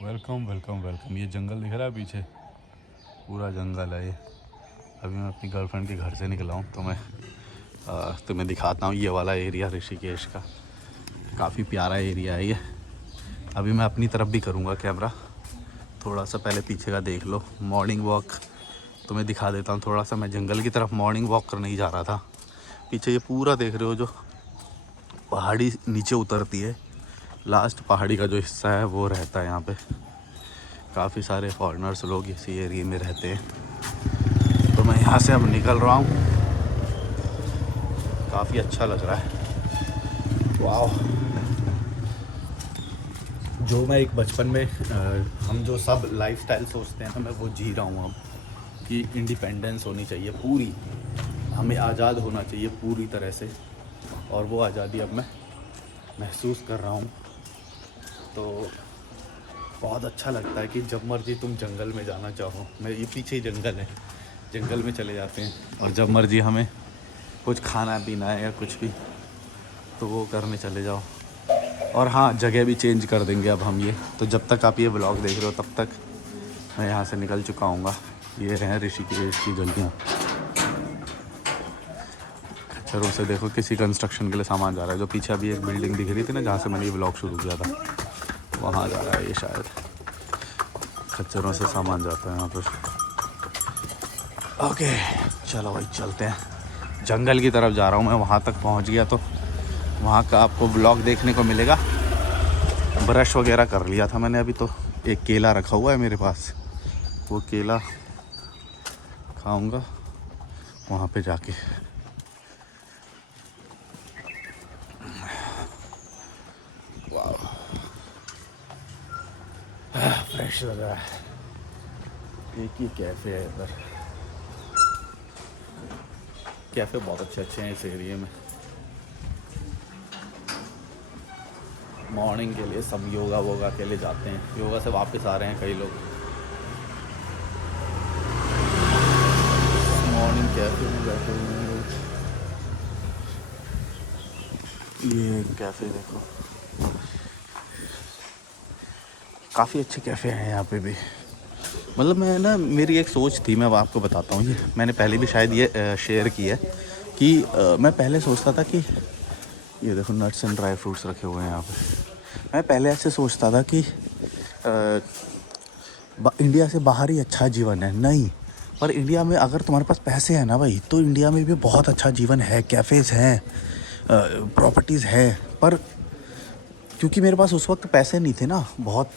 Welcome welcome welcome. ये जंगल दिख रहा है पीछे, पूरा जंगल है ये। अभी मैं अपनी गर्लफ्रेंड के घर से निकला हूँ तो मैं तुम्हें दिखाता हूँ ये वाला एरिया ऋषिकेश का। काफ़ी प्यारा एरिया है ये। अभी मैं अपनी तरफ भी करूँगा कैमरा, थोड़ा सा पहले पीछे का देख लो। मॉर्निंग वॉक तुम्हें दिखा देता हूँ थोड़ा सा। मैं जंगल की तरफ मॉर्निंग वॉक करने ही जा रहा था। पीछे ये पूरा देख रहे हो जो पहाड़ी नीचे उतरती है, लास्ट पहाड़ी का जो हिस्सा है वो रहता है यहाँ पे। काफ़ी सारे फॉरेनर्स लोग इसी एरिया में रहते हैं। तो मैं यहाँ से अब निकल रहा हूँ। काफ़ी अच्छा लग रहा है। वाह, जो मैं एक बचपन में हम जो सब लाइफस्टाइल सोचते हैं तो मैं वो जी रहा हूँ अब, कि इंडिपेंडेंस होनी चाहिए पूरी, हमें आज़ाद होना चाहिए पूरी तरह से। और वो आज़ादी अब मैं महसूस कर रहा हूँ। तो बहुत अच्छा लगता है कि जब मर्जी तुम जंगल में जाना चाहो, मैं ये पीछे ही जंगल है, जंगल में चले जाते हैं। और जब मर्जी हमें कुछ खाना पीना है या कुछ भी तो वो करने चले जाओ। और हाँ, जगह भी चेंज कर देंगे अब हम ये। तो जब तक आप ये ब्लॉग देख रहे हो तब तक मैं यहाँ से निकल चुका हूँगा। ये हैं ऋषिकेश की गलियाँ। खच्चरों से देखो किसी कंस्ट्रक्शन के लिए सामान जा रहा है। जो पीछे अभी एक बिल्डिंग दिख रही थी ना, जहाँ से मैंने ये ब्लॉग शुरू किया था, वहाँ जा रहा है ये शायद। खच्चरों से सामान जाता है यहाँ पर। ओके चलो भाई चलते हैं। जंगल की तरफ जा रहा हूँ मैं। वहाँ तक पहुँच गया तो वहाँ का आपको ब्लॉग देखने को मिलेगा। ब्रश वगैरह कर लिया था मैंने। अभी तो एक केला रखा हुआ है मेरे पास, वो केला खाऊंगा वहाँ पे जाके। वाह, फ्रेश लग रहा है। एक ही कैफ़े है इधर। कैफ़े बहुत अच्छे अच्छे हैं इस एरिया में। मॉर्निंग के लिए सब योगा वोगा के लिए जाते हैं। योगा से वापस आ रहे हैं कई लोग। मॉर्निंग कैफ़े में बैठे हुए हैं लोग। ये कैफ़े देखो, काफ़ी अच्छे कैफ़े हैं यहाँ पे भी। मतलब मैं ना, मेरी एक सोच थी, मैं वो आपको बताता हूँ। ये मैंने पहले भी शायद ये शेयर की है कि मैं पहले सोचता था कि ये देखो नट्स एंड ड्राई फ्रूट्स रखे हुए हैं यहाँ पे। मैं पहले ऐसे सोचता था कि इंडिया से बाहर ही अच्छा जीवन है। नहीं, पर इंडिया में अगर तुम्हारे पास पैसे हैं ना भाई, तो इंडिया में भी बहुत अच्छा जीवन है। कैफ़ेज़ हैं, प्रॉपर्टीज़ है। पर क्योंकि मेरे पास उस वक्त पैसे नहीं थे ना, बहुत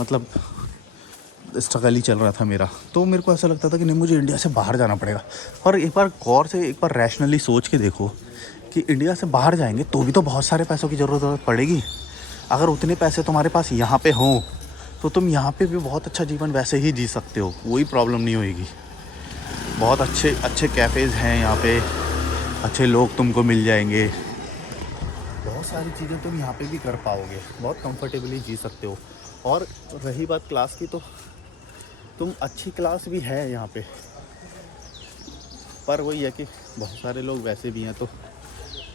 मतलब स्ट्रगल ही चल रहा था मेरा, तो मेरे को ऐसा लगता था कि नहीं, मुझे इंडिया से बाहर जाना पड़ेगा। और एक बार गौर से, एक बार रैशनली सोच के देखो कि इंडिया से बाहर जाएंगे तो भी तो बहुत सारे पैसों की ज़रूरत पड़ेगी। अगर उतने पैसे तुम्हारे पास यहाँ पे हों तो तुम यहाँ पे भी बहुत अच्छा जीवन वैसे ही जी सकते हो, कोई प्रॉब्लम नहीं होएगी। बहुत अच्छे अच्छे कैफ़ेज़ हैं यहाँ पे, अच्छे लोग तुमको मिल जाएंगे। बहुत सारी चीज़ें तुम यहाँ पे भी कर पाओगे, बहुत कंफर्टेबली जी सकते हो। और रही बात क्लास की, तो तुम अच्छी क्लास भी है यहाँ पे, पर वही है कि बहुत सारे लोग वैसे भी हैं। तो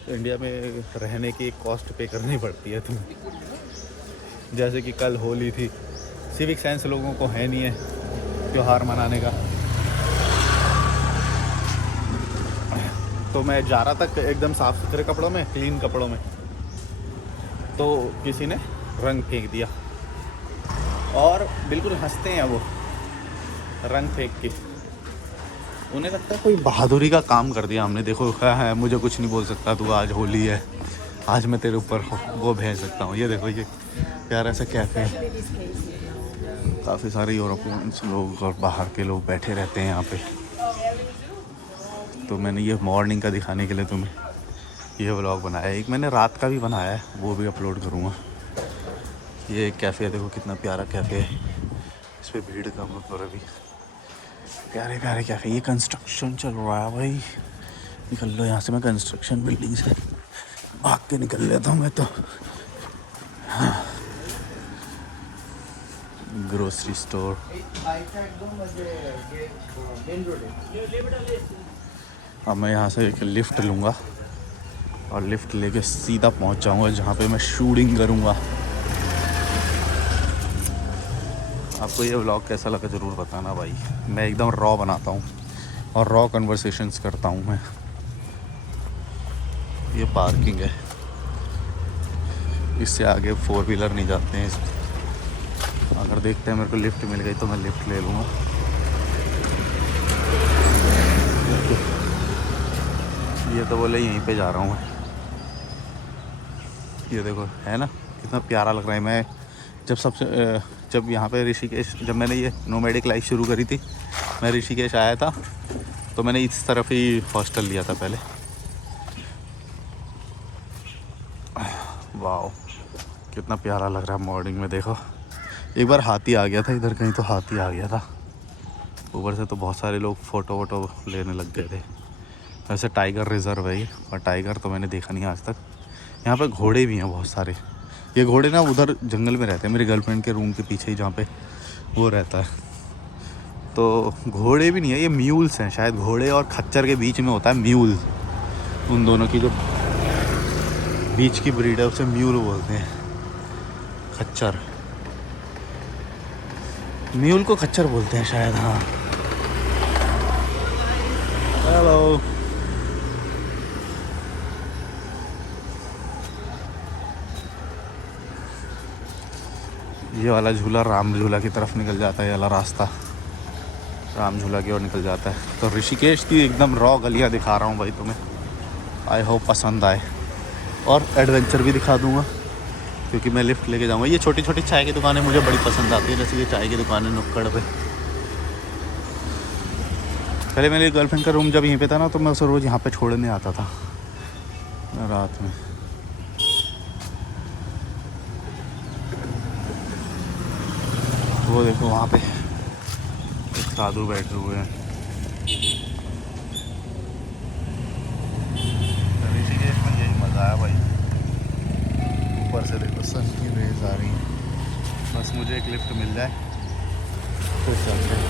इंडिया में रहने की एक कॉस्ट पे करनी पड़ती है तुम्हें। जैसे कि कल होली थी, सिविक सेंस लोगों को है नहीं है त्यौहार मनाने का। तो मैं जा रहा था एकदम साफ़ सुथरे कपड़ों में, क्लीन कपड़ों में, तो किसी ने रंग फेंक दिया। और बिल्कुल हंसते हैं वो रंग फेंक के। उन्हें लगता है कोई बहादुरी का काम कर दिया हमने। देखो है मुझे कुछ नहीं बोल सकता तू, आज होली है, आज मैं तेरे ऊपर वो भेज सकता हूँ। ये देखो ये प्यारा सा कैफ़े है। काफ़ी सारे यूरोपियंस लोग और बाहर के लोग बैठे रहते हैं यहाँ पे। तो मैंने ये मॉर्निंग का दिखाने के लिए तुम्हें ये व्लॉग बनाया है। एक मैंने रात का भी बनाया है, वो भी अपलोड करूँगा। ये एक कैफ़े है, देखो कितना प्यारा कैफ़े है। इस पर भीड़ कम है पर अभी प्यारे प्यारे कैफ़े। ये कंस्ट्रक्शन चल रहा है भाई, निकल लो यहाँ से। मैं कंस्ट्रक्शन बिल्डिंग से भाग के निकल लेता हूँ मैं तो। हाँ, ग्रोसरी स्टोर। अब मैं यहाँ से एक लिफ्ट लूँगा और लिफ्ट लेके सीधा पहुँच जाऊँगा जहाँ पे मैं शूटिंग करूँगा। आपको ये व्लॉग कैसा लगा ज़रूर बताना भाई। मैं एकदम रॉ बनाता हूँ और रॉ कन्वर्सेशंस करता हूँ मैं। ये पार्किंग है, इससे आगे 4 व्हीलर नहीं जाते हैं। अगर देखते हैं मेरे को लिफ्ट मिल गई तो मैं लिफ्ट ले लूँगा। ये तो बोले यहीं पे जा रहा हूँ मैं। ये देखो है ना कितना प्यारा लग रहा है। मैं जब यहाँ पे ऋषिकेश, जब मैंने ये नोमैडिक लाइफ शुरू करी थी, मैं ऋषिकेश आया था तो मैंने इस तरफ ही हॉस्टल लिया था पहले। वाह कितना प्यारा लग रहा है मॉर्निंग में। देखो एक बार हाथी आ गया था इधर कहीं, तो हाथी आ गया था ऊपर से, तो बहुत सारे लोग फ़ोटो वोटो लेने लग गए थे। वैसे टाइगर रिज़र्व है ये, और टाइगर तो मैंने देखा नहीं आज तक। यहाँ पे घोड़े भी हैं बहुत सारे। ये घोड़े ना उधर जंगल में रहते हैं, मेरी गर्लफ्रेंड के रूम के पीछे ही जहाँ पे वो रहता है। तो घोड़े भी नहीं है, ये म्यूल्स हैं शायद। घोड़े और खच्चर के बीच में होता है म्यूल। उन दोनों की जो बीच की ब्रीड है उसे म्यूल बोलते हैं। खच्चर, म्यूल को खच्चर बोलते हैं शायद। हाँ हेलो। ये वाला झूला राम झूला की तरफ निकल जाता है, ये वाला रास्ता राम झूला की ओर निकल जाता है। तो ऋषिकेश की एकदम रॉ गलियाँ दिखा रहा हूँ भाई तुम्हें। आई होप पसंद आए, और एडवेंचर भी दिखा दूँगा क्योंकि मैं लिफ्ट लेके जाऊँगा। ये छोटी छोटी चाय की दुकानें मुझे बड़ी पसंद आती है, जैसे ये चाय की दुकान है नुक्कड़ पे। पहले मेरी गर्लफ्रेंड का रूम जब यहीं पे था ना, तो मैं उसे रोज़ यहाँ पे छोड़ने आता था रात में। वो देखो वहाँ पे एक साधु बैठे हुए हैं। ऋषिकेश में यही मज़ा है भाई। ऊपर से देखो सन की रेज आ रही है। बस मुझे एक लिफ्ट मिल जाए तो चलते हैं।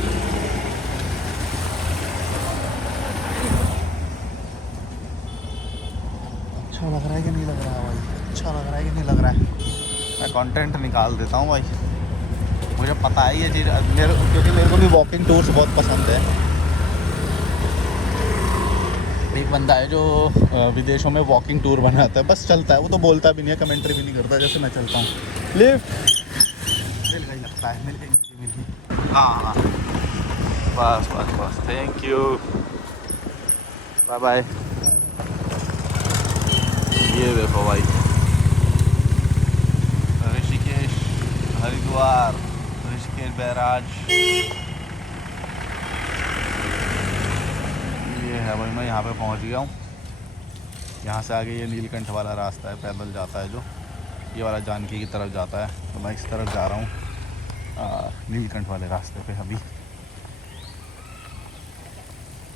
अच्छा लग रहा है कि नहीं लग रहा है भाई? अच्छा लग रहा है कि नहीं लग रहा है? मैं कंटेंट निकाल देता हूँ भाई, मुझे पता है ये चीज़ क्योंकि मेरे को भी वॉकिंग टूर्स बहुत पसंद है। एक बंदा है जो विदेशों में वॉकिंग टूर बनाता है, बस चलता है, वो तो बोलता भी नहीं है, कमेंट्री भी नहीं करता जैसे मैं चलता हूँ। लिफ्ट मिल गई लगता है, मिल गई। हाँ बस बस बस, थैंक यू, बाय बाय। ये देखो भाई ऋषिकेश, हरिद्वार, ऋषिकेश बैराज। ये है भाई, मैं यहाँ पे पहुँच गया हूँ। यहाँ से आगे ये नीलकंठ वाला रास्ता है, पैदल जाता है जो, ये वाला जानकी की तरफ जाता है। तो मैं इस तरफ जा रहा हूँ नीलकंठ वाले रास्ते पे। अभी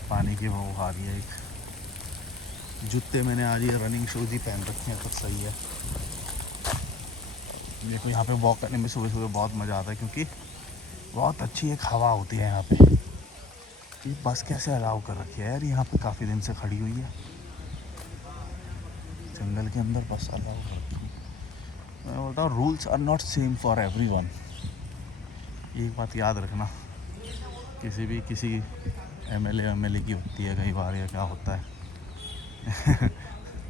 पानी की वो आ रही है। एक जूते मैंने आज ये रनिंग शूज़ ही पहन रखे हैं तो सही है। देखो यहाँ पे वॉक करने में सुबह सुबह बहुत मज़ा आता है, क्योंकि बहुत अच्छी एक हवा होती है यहाँ पे। ये बस कैसे अलाउ कर रखी है यार, यहाँ पे काफ़ी दिन से खड़ी हुई है जंगल के अंदर, बस अलाउ कर रखी है। मैं बोलता हूँ rules are not same for everyone. एक बात याद रखना, किसी एमएलए की होती है कई बार, या क्या होता है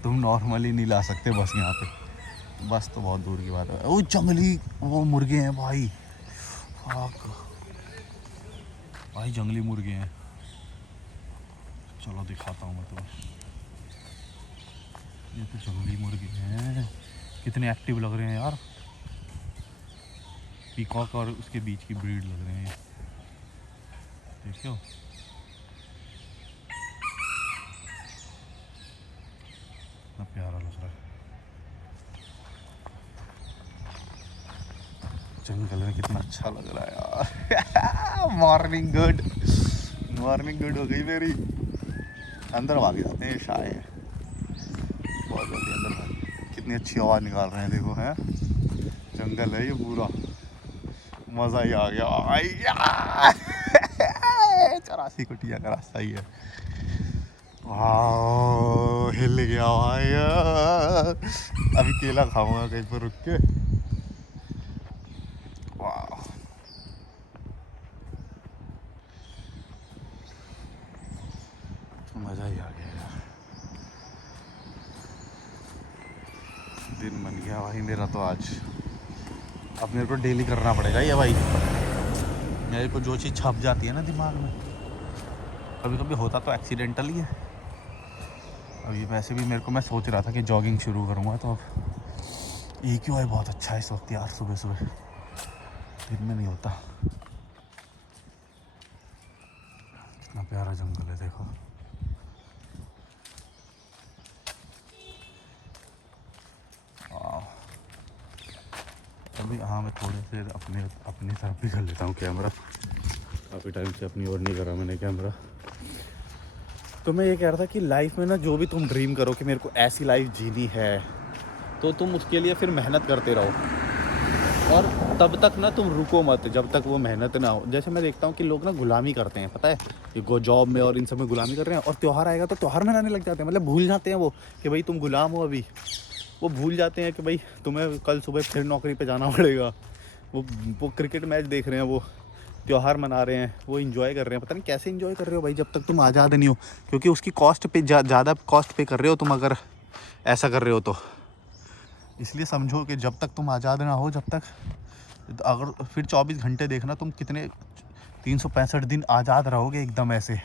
तुम नॉर्मली नहीं ला सकते बस यहाँ पे। बस तो बहुत दूर की बात है। वो जंगली वो मुर्गे हैं भाई, भाई जंगली मुर्गे हैं। चलो दिखाता हूँ मैं तुम्हें। ये तो जंगली मुर्गे हैं, कितने एक्टिव लग रहे हैं यार। पीकॉक और उसके बीच की ब्रीड लग रहे हैं, देखो कितना प्यारा लग रहा है। जंगल में कितना अच्छा लग रहा है यार मॉर्निंग गुड, मॉर्निंग गुड हो गई मेरी। अंदर भाग जाते हैं शायद, बहुत जल्दी अंदर भाग। कितनी अच्छी आवाज़ निकाल रहे हैं देखो, है जंगल है ये पूरा, मज़ा ही आ गया। 84 कुटिया का रास्ता ही है। वाह हिल गया भाई, अभी केला खाऊंगा कहीं पर रुक के। वाह गया भाई मेरा तो आज। अब मेरे को डेली करना पड़ेगा ये भाई। मेरे को जो चीज़ छप जाती है ना दिमाग में, कभी कभी होता तो एक्सीडेंटल ही है। अभी वैसे भी मेरे को, मैं सोच रहा था कि जॉगिंग शुरू करूँगा, तो अब EQI बहुत अच्छा है इस वक्त यार। सुबह सुबह दिन में नहीं होता। कितना प्यारा जंगल है देखो। अभी हाँ, मैं थोड़े से अपनी तरफ भी कर लेता हूँ कैमरा। काफ़ी टाइम से अपनी ओर नहीं करा मैंने कैमरा। तो मैं ये कह रहा था कि लाइफ में ना, जो भी तुम ड्रीम करो कि मेरे को ऐसी लाइफ जीनी है, तो तुम उसके लिए फिर मेहनत करते रहो। और तब तक ना तुम रुको मत जब तक वो मेहनत ना हो। जैसे मैं देखता हूँ कि लोग ना गुलामी करते हैं, पता है, कि जॉब में और इन सब में गुलामी कर रहे हैं, और त्यौहार आएगा तो त्यौहार मनाने लग जाते हैं। मतलब भूल जाते हैं वो कि भाई तुम गुलाम हो। अभी वो भूल जाते हैं कि भाई तुम्हें कल सुबह फिर नौकरी पे जाना पड़ेगा। वो क्रिकेट मैच देख रहे हैं, वो त्यौहार मना रहे हैं, वो इन्जॉय कर रहे हैं। पता नहीं कैसे इन्जॉय कर रहे हो भाई, जब तक तुम आज़ाद नहीं हो। क्योंकि उसकी कॉस्ट पे ज़्यादा कॉस्ट पे कर रहे हो तुम, अगर ऐसा कर रहे हो तो। इसलिए समझो कि जब तक तुम आज़ाद ना हो, जब तक, अगर फिर 24 घंटे देखना तुम कितने 365 दिन आज़ाद रहोगे एकदम ऐसे।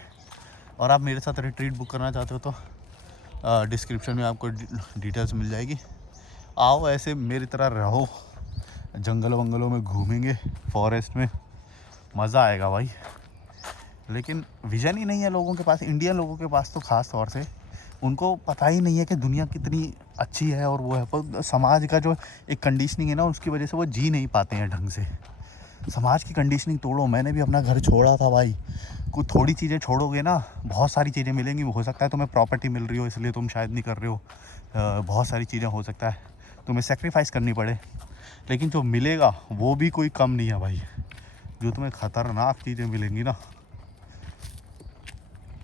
और आप मेरे साथ रिट्रीट बुक करना चाहते हो तो डिस्क्रिप्शन में आपको डिटेल्स मिल जाएगी। आओ, ऐसे मेरी तरह रहो, जंगल वंगलों में घूमेंगे, फॉरेस्ट में, मज़ा आएगा भाई। लेकिन विज़न ही नहीं है लोगों के पास, इंडियन लोगों के पास तो ख़ास तौर से। उनको पता ही नहीं है कि दुनिया कितनी अच्छी है और वो है। पर समाज का जो एक कंडीशनिंग है ना, उसकी वजह से वो जी नहीं पाते हैं ढंग से। समाज की कंडीशनिंग तोड़ो। मैंने भी अपना घर छोड़ा था भाई। कुछ थोड़ी चीज़ें छोड़ोगे ना, बहुत सारी चीज़ें मिलेंगी। हो सकता है तुम्हें प्रॉपर्टी मिल रही हो इसलिए तुम शायद नहीं कर रहे हो। बहुत सारी चीज़ें हो सकता है तुम्हें सेक्रीफाइस करनी पड़े, लेकिन जो मिलेगा वो भी कोई कम नहीं है भाई। जो तुम्हें ख़तरनाक चीज़ें मिलेंगी ना,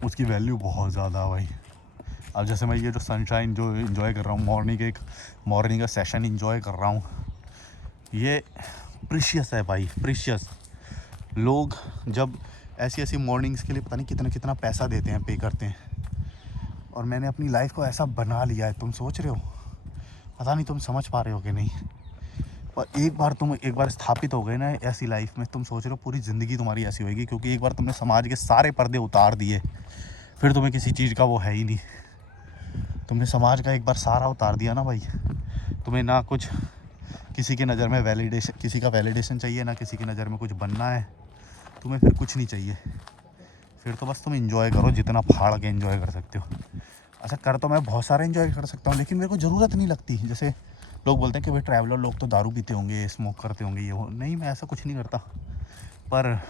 उसकी वैल्यू बहुत ज़्यादा है भाई। अब जैसे मैं ये जो सनशाइन जो इन्जॉय कर रहा हूँ, मॉर्निंग का सेशन इन्जॉय कर रहा हूँ, ये प्रीशियस है भाई, प्रीशियस। लोग जब ऐसी मॉर्निंग्स के लिए पता नहीं कितना कितना पैसा देते हैं, पे करते हैं। और मैंने अपनी लाइफ को ऐसा बना लिया है, तुम सोच रहे हो, पता नहीं तुम समझ पा रहे हो कि नहीं। पर एक बार स्थापित हो गए ना ऐसी लाइफ में, तुम सोच रहे हो पूरी ज़िंदगी तुम्हारी ऐसी होगी। क्योंकि एक बार तुमने समाज के सारे पर्दे उतार दिए, फिर तुम्हें किसी चीज़ का वो है ही नहीं। तुमने समाज का एक बार सारा उतार दिया ना भाई, तुम्हें ना कुछ किसी की नज़र में किसी का वैलिडेशन चाहिए, ना किसी की नज़र में कुछ बनना है तुम्हें, फिर कुछ नहीं चाहिए। फिर तो बस तुम एंजॉय करो जितना फाड़ के एंजॉय कर सकते हो। अच्छा, कर तो मैं बहुत सारा एंजॉय कर सकता हूँ, लेकिन मेरे को ज़रूरत नहीं लगती। जैसे लोग बोलते हैं कि भाई ट्रैवलर लोग तो दारू पीते होंगे, स्मोक करते होंगे, ये हो। नहीं, मैं ऐसा कुछ नहीं करता। पर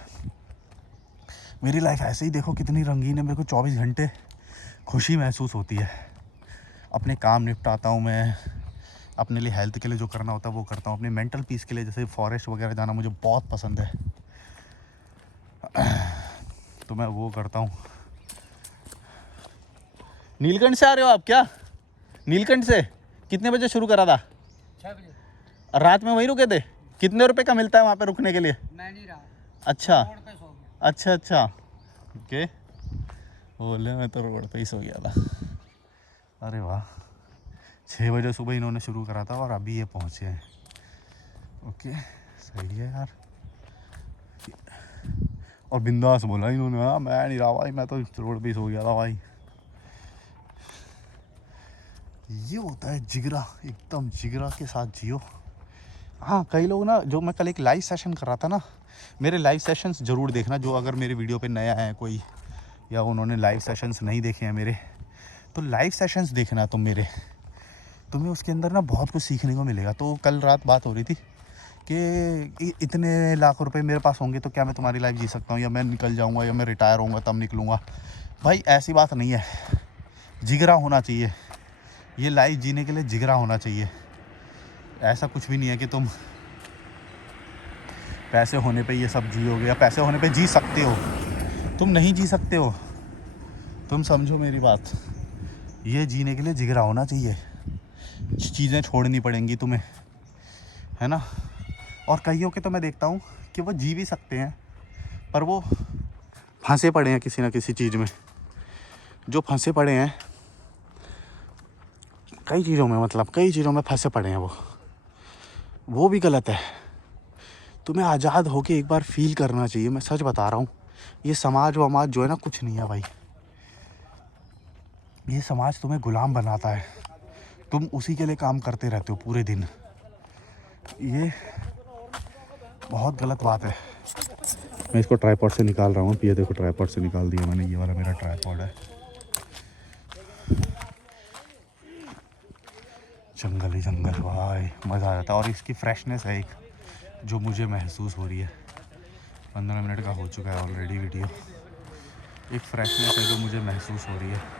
मेरी लाइफ ऐसे ही देखो कितनी रंगीन है। मेरे को 24 घंटे खुशी महसूस होती है। अपने काम निपटाता हूँ मैं, अपने लिए हेल्थ के लिए जो करना होता है वो करता हूँ, अपने मेंटल पीस के लिए जैसे फॉरेस्ट वगैरह जाना मुझे बहुत पसंद है, तो मैं वो करता हूँ। नीलकंठ से आ रहे हो आप क्या? नीलकंठ से कितने बजे शुरू करा था? 6 बजे। रात में वहीं रुके थे? कितने रुपए का मिलता है वहाँ पे रुकने के लिए? मैं नहीं रहा। अच्छा रोड पे सो गया। अच्छा, ओके। बोले मैं तो रोड पे ही सो गया था। अरे वाह, 6 बजे सुबह इन्होंने शुरू करा था और अभी ये पहुँचे हैं। ओके, सही है यार। और बिंदास बोला इन्होंने, हाँ मैं नहीं रहा भाई, मैं तो रोड पे ही सो गया था भाई। ये होता है जिगरा, एकदम जिगरा के साथ जियो। हाँ, कई लोग ना, जो मैं कल एक लाइव सेशन कर रहा था ना, मेरे लाइव सेशंस ज़रूर देखना। जो अगर मेरे वीडियो पे नया है कोई, या उन्होंने लाइव सेशंस नहीं देखे हैं मेरे, तो लाइव सेशंस देखना तुम मेरे। तुम्हें उसके अंदर ना बहुत कुछ सीखने को मिलेगा। तो कल रात बात हो रही थी कि इतने लाख रुपए मेरे पास होंगे तो क्या मैं तुम्हारी लाइफ जी सकता हूँ, या मैं निकल जाऊँगा, या मैं रिटायर होऊंगा तब निकलूँगा। भाई ऐसी बात नहीं है, जिगरा होना चाहिए। ये लाइफ जीने के लिए जिगरा होना चाहिए। ऐसा कुछ भी नहीं है कि तुम पैसे होने पे ये सब जियोगे, या पैसे होने पे जी सकते हो। तुम नहीं जी सकते हो। तुम समझो मेरी बात, ये जीने के लिए जिगरा होना चाहिए। चीज़ें छोड़नी पड़ेंगी तुम्हें, है ना। और कईयों के तो मैं देखता हूँ कि वो जी भी सकते हैं, पर वो फंसे पड़े हैं किसी ना किसी चीज़ में। जो फंसे पड़े हैं कई चीज़ों में, मतलब कई चीज़ों में फंसे पड़े हैं वो। वो भी गलत है। तुम्हें आज़ाद होके एक बार फील करना चाहिए, मैं सच बता रहा हूँ। ये समाज वमाज जो है ना, कुछ नहीं है भाई। ये समाज तुम्हें गुलाम बनाता है, तुम उसी के लिए काम करते रहते हो पूरे दिन। ये बहुत गलत बात है। मैं इसको ट्राइपॉड से निकाल रहा हूँ। ये देखो, ट्राइपॉड से निकाल दिया मैंने। ये वाला मेरा ट्राइपॉड है। जंगल ही जंगल भाई, मज़ा आ जाता है। और इसकी फ्रेशनेस है एक, जो मुझे महसूस हो रही है। 15 मिनट का हो चुका है ऑलरेडी वीडियो। एक फ्रेशनेस है जो मुझे महसूस हो रही है।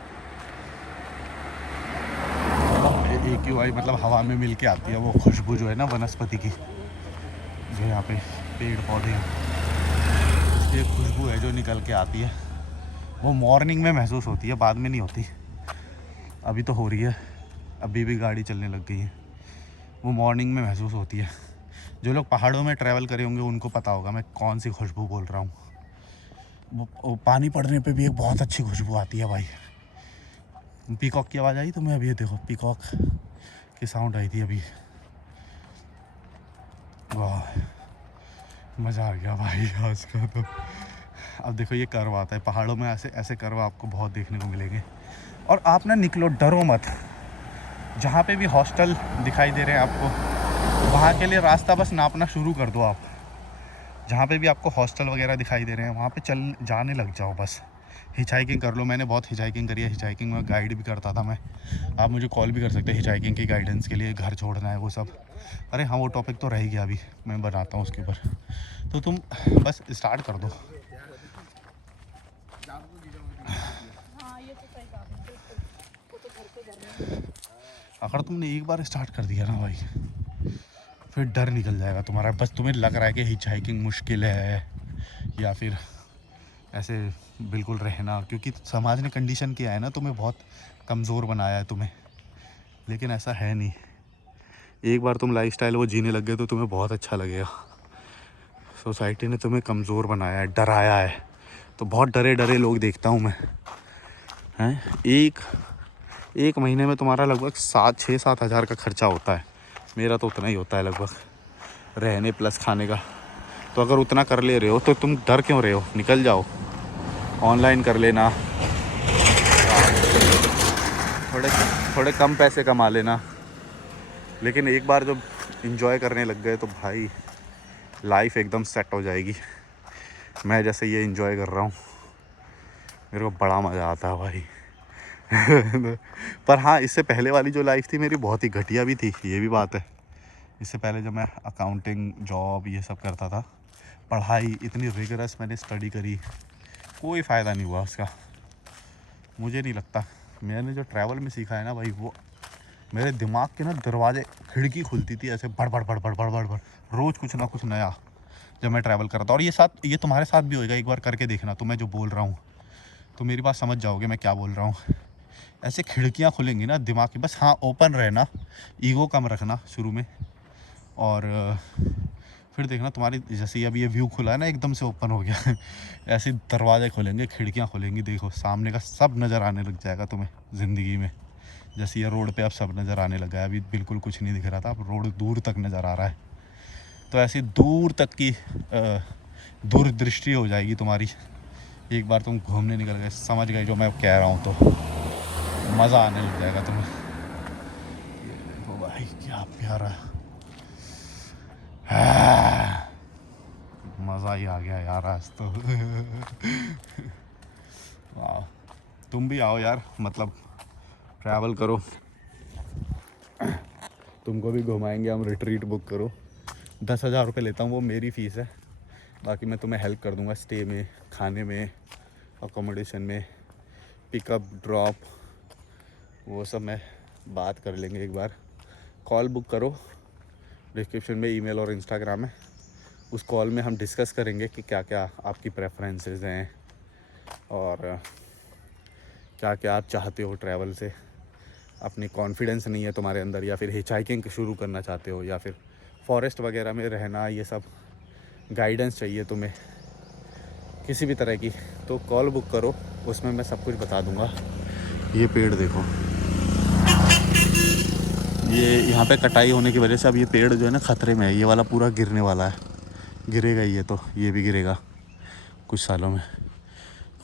AQI मतलब हवा में मिल के आती है वो खुशबू जो है ना वनस्पति की, जो यहाँ पे पेड़ पौधे हैं, उसकी एक खुशबू है जो निकल के आती है। वो मॉर्निंग में महसूस होती है, बाद में नहीं होती। अभी तो हो रही है, अभी भी गाड़ी चलने लग गई है। वो मॉर्निंग में महसूस होती है। जो लोग पहाड़ों में ट्रैवल करे होंगे उनको पता होगा मैं कौन सी खुशबू बोल रहा हूँ। वो पानी पड़ने पे भी एक बहुत अच्छी खुशबू आती है भाई। पीकॉक की आवाज़ आई तुम्हें अभी? देखो, पीकॉक की साउंड आई थी अभी। वाह, मज़ा आ गया भाई आज का तो। अब देखो ये कर्व आता है पहाड़ों में, ऐसे ऐसे कर्व आपको बहुत देखने को मिलेंगे। और आप ना निकलो, डरो मत। जहाँ पे भी हॉस्टल दिखाई दे रहे हैं आपको, वहाँ के लिए रास्ता बस नापना शुरू कर दो आप। जहाँ पे भी आपको हॉस्टल वगैरह दिखाई दे रहे हैं वहाँ पे चल जाने लग जाओ बस। हिचहाइकिंग कर लो। मैंने बहुत हिचहाइकिंग करी है। हिचहाइकिंग में गाइड भी करता था मैं। आप मुझे कॉल भी कर सकते हैं हिचहाइकिंग की गाइडेंस के लिए, घर छोड़ना है वो सब। अरे हाँ, वो टॉपिक तो रह गया, अभी मैं बनाता हूँ उसके ऊपर। तो तुम बस स्टार्ट कर दो। अगर तुमने एक बार स्टार्ट कर दिया ना भाई, फिर डर निकल जाएगा तुम्हारा। बस तुम्हें लग रहा है कि हिचहाइकिंग मुश्किल है या फिर ऐसे बिल्कुल रहना, क्योंकि समाज ने कंडीशन किया है ना, तुम्हें बहुत कमज़ोर बनाया है तुम्हें। लेकिन ऐसा है नहीं। एक बार तुम लाइफस्टाइल वो जीने लग गए तो तुम्हें बहुत अच्छा लगेगा। सोसाइटी ने तुम्हें कमज़ोर बनाया है, डराया है। तो बहुत डरे डरे लोग देखता हूँ मैं, हैं। एक महीने में तुम्हारा लगभग 7-6-7 हज़ार का खर्चा होता है। मेरा तो उतना ही होता है लगभग, रहने प्लस खाने का। तो अगर उतना कर ले रहे हो तो तुम डर क्यों रहे हो? निकल जाओ, ऑनलाइन कर लेना, थोड़े थोड़े कम पैसे कमा लेना। लेकिन एक बार जब इंजॉय करने लग गए तो भाई लाइफ एकदम सेट हो जाएगी। मैं जैसे ये इंजॉय कर रहा हूँ, मेरे को बड़ा मज़ा आता है भाई। पर हाँ, इससे पहले वाली जो लाइफ थी मेरी बहुत ही घटिया भी थी, ये भी बात है। इससे पहले जब मैं अकाउंटिंग जॉब ये सब करता था, पढ़ाई इतनी रिगरस मैंने स्टडी करी, कोई फ़ायदा नहीं हुआ उसका। मुझे नहीं लगता। मैंने जो ट्रैवल में सीखा है ना भाई, वो मेरे दिमाग के ना दरवाजे, खिड़की खुलती थी ऐसे बड़ बड़ बड़ बड़ बड़ बड़ बड़, रोज़ कुछ ना कुछ नया जब मैं ट्रैवल करता। और ये तुम्हारे साथ भी होएगा, एक बार करके देखना। तो मैं जो बोल रहा हूँ तो मेरी बात समझ जाओगे मैं क्या बोल रहा हूँ। ऐसे खिड़कियाँ खुलेंगी ना दिमाग की। बस हाँ, ओपन रहना, ईगो कम रखना शुरू में। और फिर देखना तुम्हारी, जैसे अभी ये व्यू खुला है ना, एकदम से ओपन हो गया। ऐसे दरवाजे खुलेंगे, खिड़कियाँ खुलेंगी, देखो सामने का सब नज़र आने लग जाएगा तुम्हें ज़िंदगी में। जैसे ये रोड पे अब सब नज़र आने लगा है। अभी बिल्कुल कुछ नहीं दिख रहा था, अब रोड दूर तक नज़र आ रहा है। तो ऐसी दूर तक की दूरदृष्टि हो जाएगी तुम्हारी। एक बार तुम घूमने निकल गए, समझ गए जो मैं कह रहा हूँ, तो मज़ा आने लग जाएगा तुम्हें। ये देखो भाई क्या प्यारा, मज़ा ही आ गया यार आज तो। वाह, तुम भी आओ यार, मतलब ट्रैवल करो, तुमको भी घुमाएंगे हम। रिट्रीट बुक करो। 10,000 रुपये लेता हूँ, वो मेरी फ़ीस है। बाकी मैं तुम्हें हेल्प कर दूँगा स्टे में, खाने में, अकोमोडेशन में, पिकअप ड्रॉप, वो सब मैं बात कर लेंगे एक बार। कॉल बुक करो, डिस्क्रिप्शन में ईमेल और इंस्टाग्राम है। उस कॉल में हम डिस्कस करेंगे कि क्या क्या आपकी प्रेफरेंसेस हैं और क्या क्या आप चाहते हो ट्रैवल से। अपनी कॉन्फिडेंस नहीं है तुम्हारे अंदर, या फिर हिचहाइकिंग शुरू करना चाहते हो, या फिर फॉरेस्ट वगैरह में रहना, ये सब गाइडेंस चाहिए तुम्हें किसी भी तरह की, तो कॉल बुक करो, उसमें मैं सब कुछ बता दूंगा। ये पेड़ देखो, ये यहाँ पे कटाई होने की वजह से अब ये पेड़ जो है ना खतरे में है, ये वाला पूरा गिरने वाला है, गिरेगा ये तो, ये भी गिरेगा कुछ सालों में।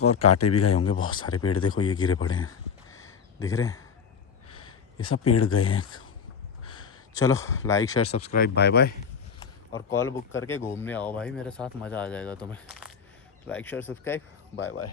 और काटे भी गए होंगे बहुत सारे पेड़, देखो ये गिरे पड़े हैं, दिख रहे हैं, ये सब पेड़ गए हैं। चलो like share subscribe, bye bye. और कॉल बुक करके घूमने आओ भाई मेरे साथ, मज़ा आ जाएगा तुम्हें। Like share subscribe, bye bye.